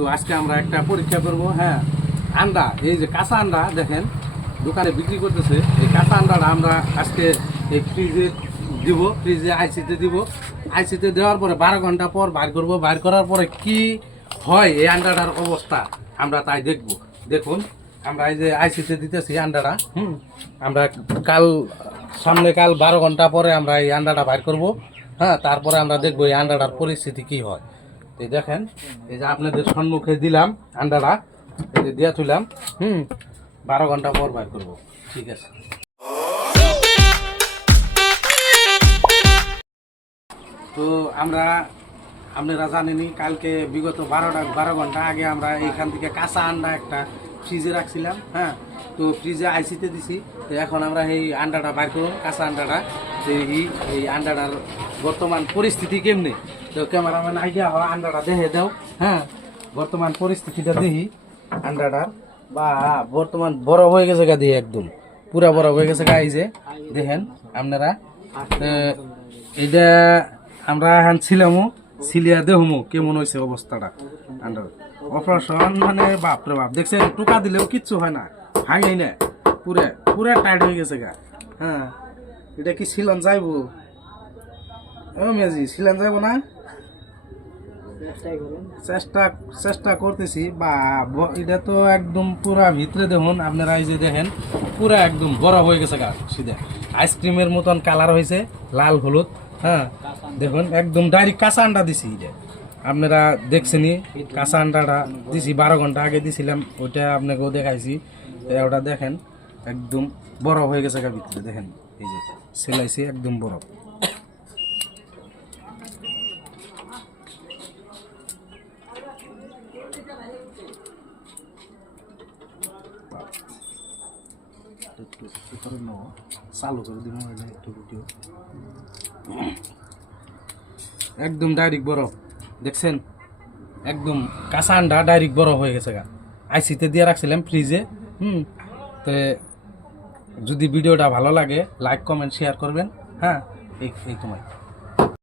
তো আজকে আমরা একটা পরীক্ষা করব। হ্যাঁ, আন্ডা, এই যে কাঁচা আন্ডা দেখেন দোকানে বিক্রি করতেছে, এই কাঁচা আন্ডাটা আমরা আজকে এই ফ্রিজে দিব, ফ্রিজে আইসিতে দিব। আইসিতে দেওয়ার পরে 12 ঘন্টা পর বাইর করব। বাইর করার পরে কি হয় এই আন্ডাটার অবস্থা আমরা তাই দেখব। দেখুন আমরা এই যে আইসিতে দিতেছি আন্ডাটা, আমরা সামনে কাল 12 ঘন্টা পরে আমরা এই আন্ডাটা বাইর করব। হ্যাঁ, তারপরে আমরা দেখবো এই আন্ডাটার পরিস্থিতি কি হয়। এই দেখেন, এই যে আপনাদের সম্মুখে দিলাম আন্ডাটা, এই যে দিয়ে তুললাম। 12 ঘন্টা পর বাইর করব। ঠিক আছে। তো আপনারা জানেনই কালকে বিগত 12 ঘন্টা আগে আমরা এইখান থেকে কাঁচা আন্ডা একটা ফ্রিজে রাখছিলাম। হ্যাঁ, তো ফ্রিজে আইসিতে দিছি। তো এখন আমরা এই আন্ডাটা বাইর করব, কাঁচা আন্ডাটা। যে এই আন্ডাটার বর্তমান পরিস্থিতি কেমনি, তো ক্যামেরাম্যান আইডিয়া হয় আন্ডাটা দেখে দাও। হ্যাঁ, বর্তমান পরিস্থিতিটা দেখি আন্ডাটার। বা বর্তমান বড় হয়ে গেছে গা, দিয়ে একদম পুরা বড় হয়ে গেছে গা। এই যে দেখেন আপনারা, এইটা আমরা এখন ছিলামও, সিলিয়া দেহমো কেমন হয়েছে অবস্থাটা। আন্ডার অপারেশন মানে বাপরে বাপ, দেখছেন টুকা দিলেও কিচ্ছু হয় না, ভাঙেই না, পুরা টাইট হয়ে গেছে গা। হ্যাঁ, এটা কি সিলন যাইবো? ও মেজি সিলন যাইব না? চেষ্টা করতেছি। বা এটা তো একদম পুরা ভিতরে দেখুন আপনারা, এই যে দেখেন পুরা একদম বড় হয়ে গেছে গা, সিধা আইসক্রিমের মতন কালার হয়েছে, লাল হলুদ। হ্যাঁ, দেখুন একদম ডাইরেক্ট কাঁচা আন্ডা দিছি। এটা আপনারা দেখছেনই, কাঁচা আন্ডাটা দিছি 12 ঘন্টা আগে দিছিলাম, ওইটা আপনাকেও দেখাইছি। ওটা দেখেন একদম বড় হয়ে গেছে গা ভিতরে, দেখেন এই যে সেলাইছে একদম বড়। চালু করে দিব একটু ভিডিও। একদম ডাইরেক্ট বড়, দেখছেন একদম কাঁচা আন্ডা ডাইরেক্ট বড় হয়ে গেছে গা। আইসিতে দিয়ে রাখছিলাম ফ্রিজে। তো যদি ভিডিওটা ভালো লাগে লাইক কমেন্ট শেয়ার করবেন। হ্যাঁ, এই তোমায়